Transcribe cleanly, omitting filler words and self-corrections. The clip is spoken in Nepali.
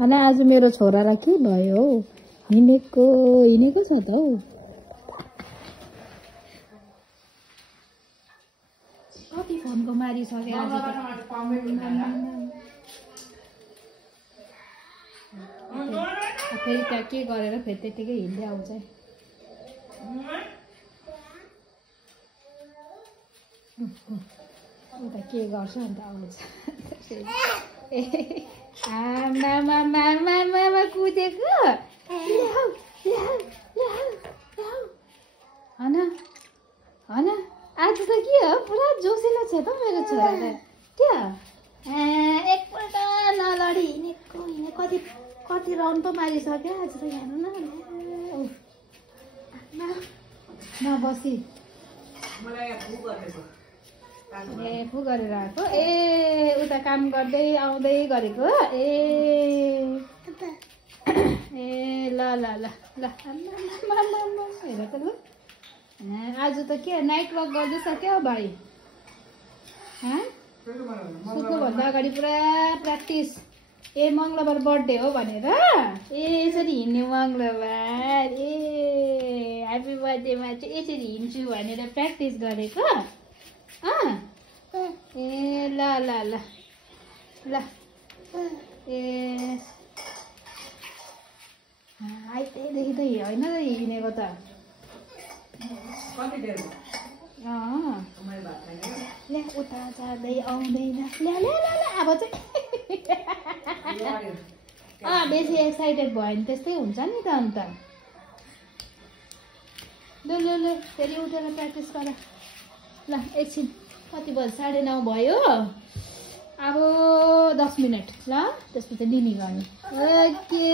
अनि आज मेरो छोरालाई के भयो हौ? हिँडेको छ त हौ। कति फोनको मारिसक्यो आज त। फेरि त्यहाँ के गरेर फेरि त्यतिकै हिँड्दै आउँछ। उता के गर्छ अन्त आउँछ। मामा कुदेको हन आज त के हो पुरा जोसिलो छ त मेरो छोरा त। क्या एकपल्ट नलडी हिँडेको कति राउन्ड पो मारिसक्यो आज त। हेर्नु न नबसी फु गरेर आएको। उता काम गर्दै आउँदै गरेको। ल ल ल ल हेर त ल। आज त के नाइट वक गर्दैछ क्या भाइ? सुत्नुभन्दा अगाडि पुरा प्र्याक्टिस। मङ्गलबार बर्थडे हो भनेर यसरी हिँड्ने मङ्गलबार। ह्याप्पी बर्थडेमा चाहिँ यसरी हिँड्छु भनेर प्र्याक्टिस गरेको। ल ल ल ल आइतेदेखि त होइन त हिँडेको त। ल्या उता जाँदै आउँदैन। ल्या अब चाहिँ बेसी एक्साइटेड भयो भने त्यस्तै हुन्छ नि त। अन्त ल फेरि उठेर प्र्याक्टिस गर ल। एकछिन कति बजी? 9:30 भयो। अब 10 मिनट ल, त्यसपछि डिनी गर्ने। ओके।